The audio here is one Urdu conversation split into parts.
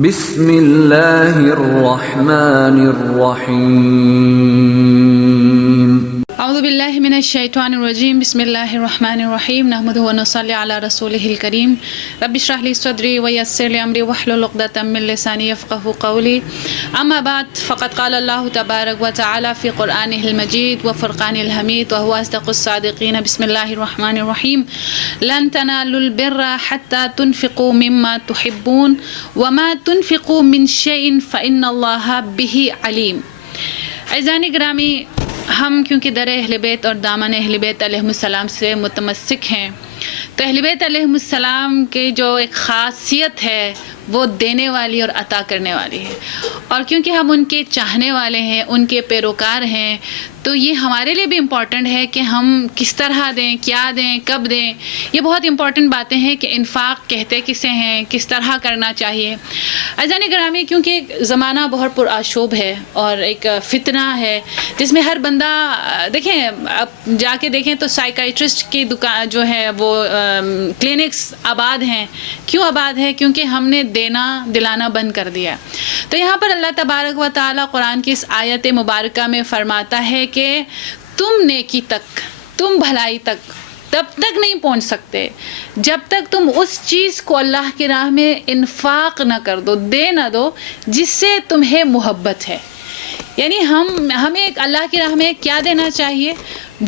بسم اللہ الرحمن الرحیم اعوذ باللہ من الشیطان الرجیم بسم اللہ الرحمن الرحیم نحمدہ ونصلی علی رسولہ الکریم رب اشرح لی صدری ویسر لی امری واحلل عقدۃ من لسانی یفقهوا قولی اما بعد فقد قال اللہ تبارک وتعالی فی قرآنہ المجید وفرقانہ الحمید وهو اصدق الصادقین بسم اللہ الرحمن الرحیم لن تنالوا البر حتى تنفقوا مما تحبون وما تنفقوا من شیء فإن اللہ به علیم۔ عزیزان گرامی، ہم کیونکہ در اہل بیت اور دامن اہل بیت علیہ السلام سے متمسک ہیں، تو اہل بیت علیہ السلام کی جو ایک خاصیت ہے وہ دینے والی اور عطا کرنے والی ہے، اور کیونکہ ہم ان کے چاہنے والے ہیں، ان کے پیروکار ہیں، تو یہ ہمارے لیے بھی امپورٹنٹ ہے کہ ہم کس طرح دیں، کیا دیں، کب دیں۔ یہ بہت امپورٹنٹ باتیں ہیں کہ انفاق کہتے کسے ہیں، کس طرح کرنا چاہیے۔ عزیزان گرامی، کیونکہ زمانہ بہت پرآشوب ہے اور ایک فتنہ ہے جس میں ہر بندہ، دیکھیں اب جا کے دیکھیں تو سائیکائٹرسٹ کی دکان جو ہے وہ کلینکس آباد ہیں۔ کیوں آباد ہے؟ کیونکہ ہم نے دینا دلانا بند کر دیا۔ تو یہاں پر اللہ تبارک و تعالیٰ قرآن کی اس آیت مبارکہ میں فرماتا ہے کہ تم نیکی تک، تم بھلائی تک تب تک نہیں پہنچ سکتے جب تک تم اس چیز کو اللہ کی راہ میں انفاق نہ کر دو، دے نہ دو جس سے تمہیں محبت ہے۔ یعنی ہمیں اللہ کی راہ میں کیا دینا چاہیے؟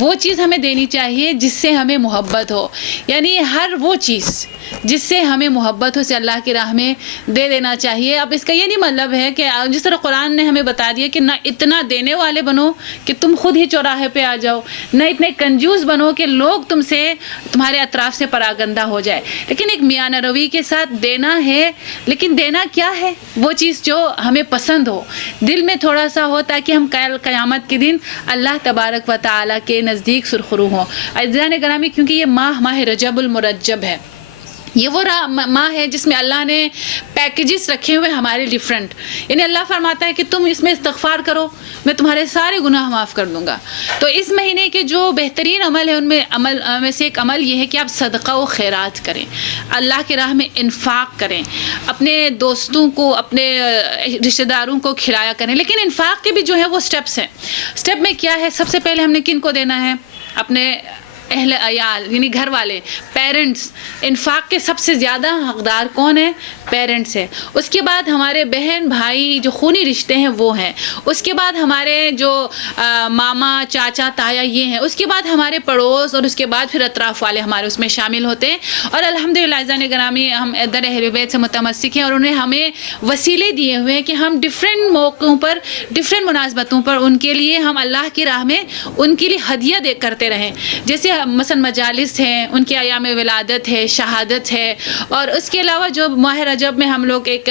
وہ چیز ہمیں دینی چاہیے جس سے ہمیں محبت ہو، یعنی ہر وہ چیز جس سے ہمیں محبت ہو، اسے اللہ کی راہ میں دے دینا چاہیے۔ اب اس کا یہ نہیں مطلب ہے کہ جس طرح قرآن نے ہمیں بتا دیا کہ نہ اتنا دینے والے بنو کہ تم خود ہی چوراہے پہ آ جاؤ، نہ اتنے کنجوس بنو کہ لوگ تمہارے اطراف سے پراگندہ ہو جائے، لیکن ایک میانہ روی کے ساتھ دینا ہے۔ لیکن دینا کیا ہے؟ وہ چیز جو ہمیں پسند ہو، دل میں تھوڑا سا ہو، تاکہ ہم قیامت کے دن اللہ تبارک و تعالیٰ کے نزدیک سرخرو ہوں۔ عزیزان گرامی، کیونکہ یہ ماہ رجب المرجب ہے، یہ وہ ماہ ہے جس میں اللہ نے پیکیجز رکھے ہوئے ہمارے ڈیفرنٹ، یعنی اللہ فرماتا ہے کہ تم اس میں استغفار کرو، میں تمہارے سارے گناہ معاف کر دوں گا۔ تو اس مہینے کے جو بہترین عمل ہے ان میں سے ایک عمل یہ ہے کہ آپ صدقہ و خیرات کریں، اللہ کی راہ میں انفاق کریں، اپنے دوستوں کو، اپنے رشتہ داروں کو کھلایا کریں۔ لیکن انفاق کے بھی جو ہے وہ سٹیپس ہیں۔ سٹیپ میں کیا ہے؟ سب سے پہلے ہم نے کن کو دینا ہے؟ اپنے اہل عیال، یعنی گھر والے، پیرنٹس۔ انفاق کے سب سے زیادہ حقدار کون ہیں؟ پیرنٹس ہیں۔ اس کے بعد ہمارے بہن بھائی جو خونی رشتے ہیں وہ ہیں۔ اس کے بعد ہمارے جو ماما چاچا تایا یہ ہیں۔ اس کے بعد ہمارے پڑوس، اور اس کے بعد پھر اطراف والے ہمارے اس میں شامل ہوتے ہیں۔ اور الحمدللہ عزیزان گرامی، ہم در اہل بیت سے متمسک ہیں، اور انہیں ہمیں وسیلے دیے ہوئے ہیں کہ ہم ڈفرینٹ موقعوں پر، ڈفرینٹ مناسبتوں پر ان کے لیے ہم اللہ کی راہ میں ان کے لیے ہدیہ کرتے رہیں۔ جیسے مثلا مجالس ہیں، ان کے ایام ولادت ہے، شہادت ہے، اور اس کے علاوہ جو ماہ رجب میں ہم لوگ ایک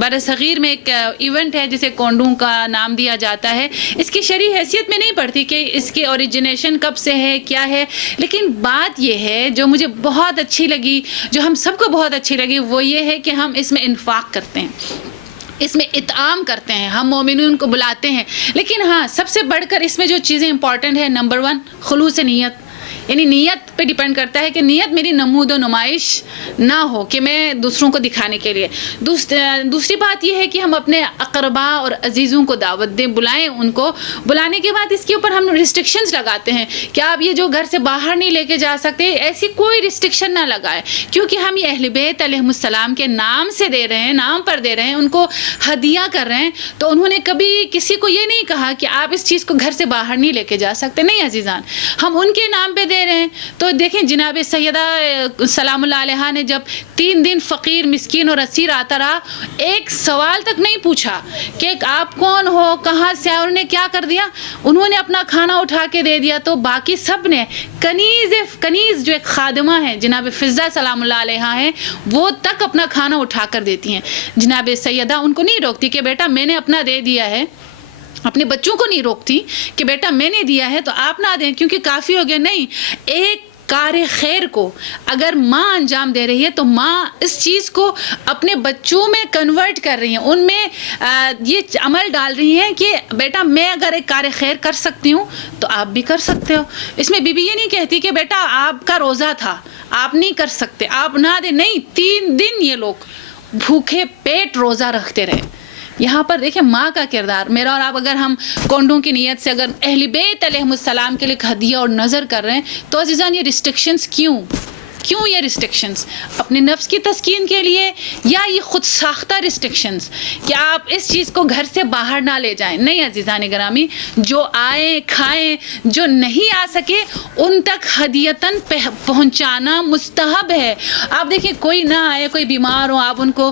برصغیر میں ایک ایونٹ ہے جسے کونڈوں کا نام دیا جاتا ہے۔ اس کی شرعی حیثیت میں نہیں پڑتی کہ اس کی اوریجنیشن کب سے ہے، کیا ہے، لیکن بات یہ ہے جو مجھے بہت اچھی لگی، جو ہم سب کو بہت اچھی لگی، وہ یہ ہے کہ ہم اس میں انفاق کرتے ہیں، اس میں اطعام کرتے ہیں، ہم مومنین کو بلاتے ہیں۔ لیکن ہاں، سب سے بڑھ کر اس میں جو چیزیں امپورٹنٹ ہیں، نمبر 1 خلوص نیت، یعنی نیت پہ ڈیپینڈ کرتا ہے کہ نیت میری نمود و نمائش نہ ہو کہ میں دوسروں کو دکھانے کے لیے۔ دوسری بات یہ ہے کہ ہم اپنے اقربا اور عزیزوں کو دعوت دیں، بلائیں ان کو۔ بلانے کے بعد اس کے اوپر ہم ریسٹرکشنز لگاتے ہیں کہ آپ یہ جو گھر سے باہر نہیں لے کے جا سکتے، ایسی کوئی ریسٹرکشن نہ لگائے، کیونکہ ہم یہ اہل بیت علیہ السلام کے نام سے دے رہے ہیں، نام پر دے رہے ہیں، ان کو ہدیہ کر رہے ہیں۔ تو انہوں نے کبھی کسی کو یہ نہیں کہا کہ آپ اس چیز کو گھر سے باہر نہیں لے کے جا سکتے، نہیں عزیزان، ہم ان کے نام پہ دے رہے ہیں۔ تو دیکھیں جناب سیدہ سلام اللہ علیہا نے جب 3 دن فقیر، مسکین اور اسیر آتا رہا، ایک سوال تک نہیں پوچھا کہ آپ کون ہو، کہاں سے آئے، انہوں نے کیا کر دیا؟ انہوں نے اپنا کھانا اٹھا کے دے دیا۔ تو باقی سب نے، کنیز جو ایک خادمہ ہے جناب فضہ سلام اللہ علیہا ہیں، وہ تک اپنا کھانا اٹھا کر دیتی ہیں۔ جناب سیدہ ان کو نہیں روکتی کہ بیٹا میں نے اپنا دے دیا ہے، اپنے بچوں کو نہیں روکتی کہ بیٹا میں نے دیا ہے تو آپ نہ دیں کیونکہ کافی ہو گیا، نہیں۔ ایک کار خیر کو اگر ماں انجام دے رہی ہے تو ماں اس چیز کو اپنے بچوں میں کنورٹ کر رہی ہیں، ان میں یہ عمل ڈال رہی ہیں کہ بیٹا میں اگر ایک کار خیر کر سکتی ہوں تو آپ بھی کر سکتے ہو۔ اس میں بی بی یہ نہیں کہتی کہ بیٹا آپ کا روزہ تھا، آپ نہیں کر سکتے، آپ نہ دیں، نہیں، 3 دن یہ لوگ بھوکے پیٹ روزہ رکھتے رہے. یہاں پر دیکھیں ماں کا کردار. میرا اور آپ اگر ہم کونڈوں کی نیت سے اگر اہل بیت علیہم السلام کے لیے ہدیہ اور نظر کر رہے ہیں تو عزیزان یہ ریسٹرکشنز کیوں یہ ریسٹرکشنز؟ اپنے نفس کی تسکین کے لیے یا یہ خود ساختہ ریسٹرکشنز کہ آپ اس چیز کو گھر سے باہر نہ لے جائیں؟ نہیں عزیزان گرامی، جو آئیں کھائیں، جو نہیں آ سکے ان تک ہدیتاً پہنچانا مستحب ہے. آپ دیکھیں کوئی نہ آئے، کوئی بیمار ہو، آپ ان کو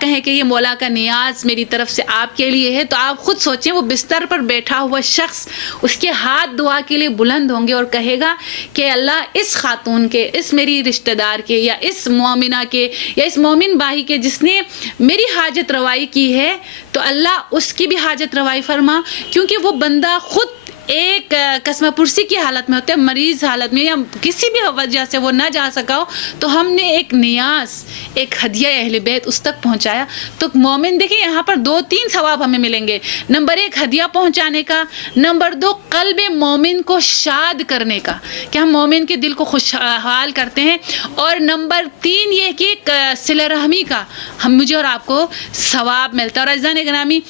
کہیں کہ یہ مولا کا نیاز میری طرف سے آپ کے لیے ہے، تو آپ خود سوچیں وہ بستر پر بیٹھا ہوا شخص اس کے ہاتھ دعا کے لیے بلند ہوں گے اور کہے گا کہ اللہ اس خاتون کے، اس میری رشتہ دار کے، یا اس مومنہ کے، یا اس مومن بھائی کے جس نے میری حاجت روائی کی ہے، تو اللہ اس کی بھی حاجت روائی فرما. کیونکہ وہ بندہ خود ایک قسمہ پرسی کی حالت میں ہوتے ہیں، مریض حالت میں، یا کسی بھی وجہ سے وہ نہ جا سکا ہو، تو ہم نے ایک نیاز، ایک ہدیہ اہل بیت اس تک پہنچایا. تو مومن دیکھیں یہاں پر 2-3 ثواب ہمیں ملیں گے. نمبر 1 ہدیہ پہنچانے کا، نمبر 2 قلب مومن کو شاد کرنے کا کہ ہم مومن کے دل کو خوشحال کرتے ہیں، اور نمبر 3 یہ کہ صلہ رحمی کا مجھے اور آپ کو ثواب ملتا ہے. اور عزیزان گرامی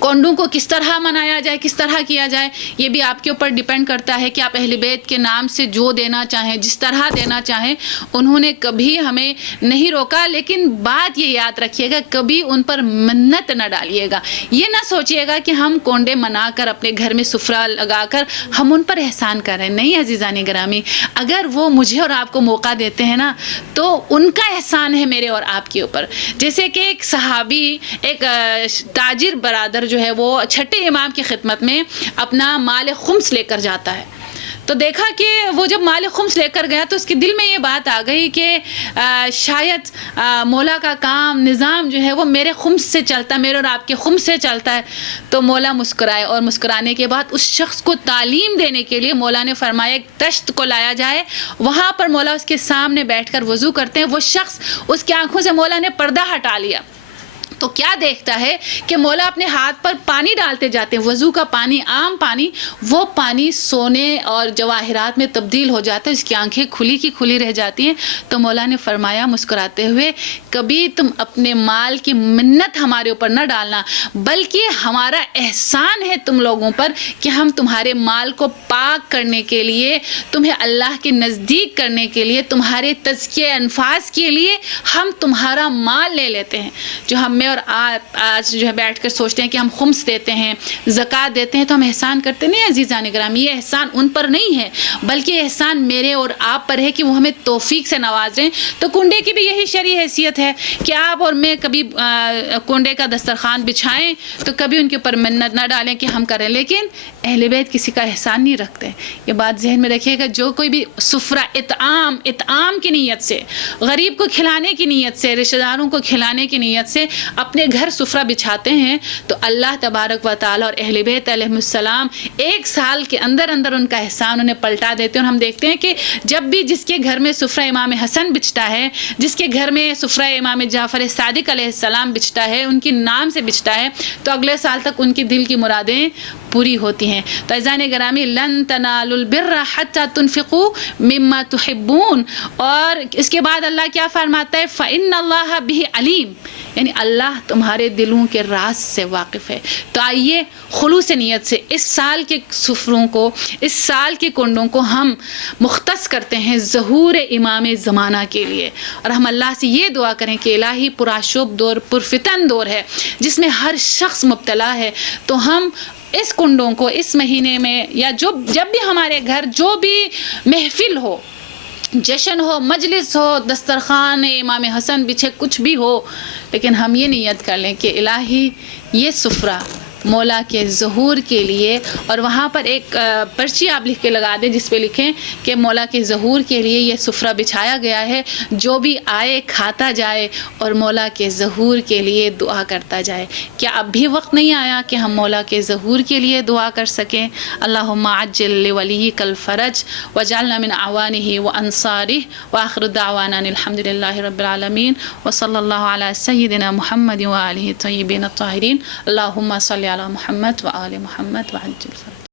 کونڈوں کو کس طرح منایا جائے، کس طرح کیا جائے، یہ بھی آپ کے اوپر ڈیپینڈ کرتا ہے کہ آپ اہل بیت کے نام سے جو دینا چاہیں، جس طرح دینا چاہیں. انہوں نے کبھی ہمیں نہیں روکا، لیکن بات یہ یاد رکھیے گا کبھی ان پر منت نہ ڈالیے گا. یہ نہ سوچیے گا کہ ہم کونڈے منا کر اپنے گھر میں سفرہ لگا کر ہم ان پر احسان کر رہے ہیں. نہیں عزیزان گرامی، اگر وہ مجھے اور آپ کو موقع دیتے ہیں نا تو ان کا احسان ہے میرے اور آپ کے اوپر. جیسے کہ ایک صحابی، ایک تاجر برادر جو ہے وہ چھٹے امام کی خدمت میں اپنا مال خمس لے کر جاتا ہے. تو دیکھا کہ وہ جب مال خمس لے کر گیا تو اس کے دل میں یہ بات آ گئی کہ شاید مولا کا کام نظام جو ہے وہ میرے خمس سے چلتا ہے، میرے اور آپ کے خمس سے چلتا ہے. تو مولا مسکرائے، اور مسکرانے کے بعد اس شخص کو تعلیم دینے کے لیے مولا نے فرمایا ایک تشت کو لایا جائے. وہاں پر مولا اس کے سامنے بیٹھ کر وضو کرتے ہیں. وہ شخص، اس کی آنکھوں سے مولا نے پردہ ہٹا لیا تو کیا دیکھتا ہے کہ مولا اپنے ہاتھ پر پانی ڈالتے جاتے ہیں، وضو کا پانی، عام پانی، وہ پانی سونے اور جواہرات میں تبدیل ہو جاتا ہے. اس کی آنکھیں کھلی کی کھلی رہ جاتی ہیں. تو مولا نے فرمایا مسکراتے ہوئے کبھی تم اپنے مال کی منت ہمارے اوپر نہ ڈالنا، بلکہ ہمارا احسان ہے تم لوگوں پر کہ ہم تمہارے مال کو پاک کرنے کے لیے، تمہیں اللہ کے نزدیک کرنے کے لیے، تمہارے تزکیہ انفاس کے لیے ہم تمہارا مال لے لیتے ہیں. جو ہم اور آپ آج جو ہے بیٹھ کر سوچتے ہیں کہ ہم خمس دیتے ہیں، زکوٰۃ دیتے ہیں تو ہم احسان کرتے نہیں. عزیزان گرامی یہ احسان ان پر نہیں ہے بلکہ احسان میرے اور آپ پر ہے کہ وہ ہمیں توفیق سے نواز رہے ہیں. تو کنڈے کی بھی یہی شرعی حیثیت ہے کہ آپ اور میں کبھی کنڈے کا دسترخوان بچھائیں تو کبھی ان کے اوپر منت نہ ڈالیں کہ ہم کریں، لیکن اہل بیت کسی کا احسان نہیں رکھتے. یہ بات ذہن میں رکھیے گا. جو کوئی بھی سفرہ اطعام کی نیت سے، غریب کو کھلانے کی نیت سے، رشتہ داروں کو کھلانے کی نیت سے اپنے گھر سفرہ بچھاتے ہیں تو اللہ تبارک و تعالیٰ اور اہل بیت علیہم السلام 1 سال کے اندر ان کا احسان انہیں پلٹا دیتے ہیں. اور ہم دیکھتے ہیں کہ جب بھی جس کے گھر میں سفرہ امام حسن بچتا ہے، جس کے گھر میں سفرہ امام جعفر صادق علیہ السلام بچتا ہے، ان کے نام سے بچتا ہے، تو اگلے سال تک ان کی دل کی مرادیں پوری ہوتی ہیں. تو عزیزان گرامی لن تنالوا البر حتى تنفقوا مما تحبون. اور اس کے بعد اللہ کیا فرماتا ہے؟ فإن اللہ به علیم، یعنی اللہ تمہارے دلوں کے راز سے واقف ہے. تو آئیے خلوص نیت سے اس سال کے سفروں کو، اس سال کے کنڈوں کو ہم مختص کرتے ہیں ظہور امام زمانہ کے لیے، اور ہم اللہ سے یہ دعا کریں کہ الہی پرآشوب دور، پرفتن دور ہے جس میں ہر شخص مبتلا ہے. تو ہم اس کنڈوں کو اس مہینے میں یا جب بھی ہمارے گھر جو بھی محفل ہو، جشن ہو، مجلس ہو، دسترخوان امام حسن بچھے، کچھ بھی ہو، لیکن ہم یہ نیت کر لیں کہ الہی یہ سفرہ مولا کے ظہور کے لیے، اور وہاں پر ایک پرچی آپ لکھ کے لگا دیں جس پہ لکھیں کہ مولا کے ظہور کے لیے یہ سفرہ بچھایا گیا ہے، جو بھی آئے کھاتا جائے اور مولا کے ظہور کے لیے دعا کرتا جائے. کیا اب بھی وقت نہیں آیا کہ ہم مولا کے ظہور کے لیے دعا کر سکیں؟ اللہم عجل لولیک الفرج وجعلنا من اعوانہ وانصارہ، وآخر دعوانا الحمد للہ رب العالمین، وصلی اللہ علی سیدنا محمد وآلہ الطیبین الطاہرین. اللہم صلی علی محمد وآل محمد وعجل فرج.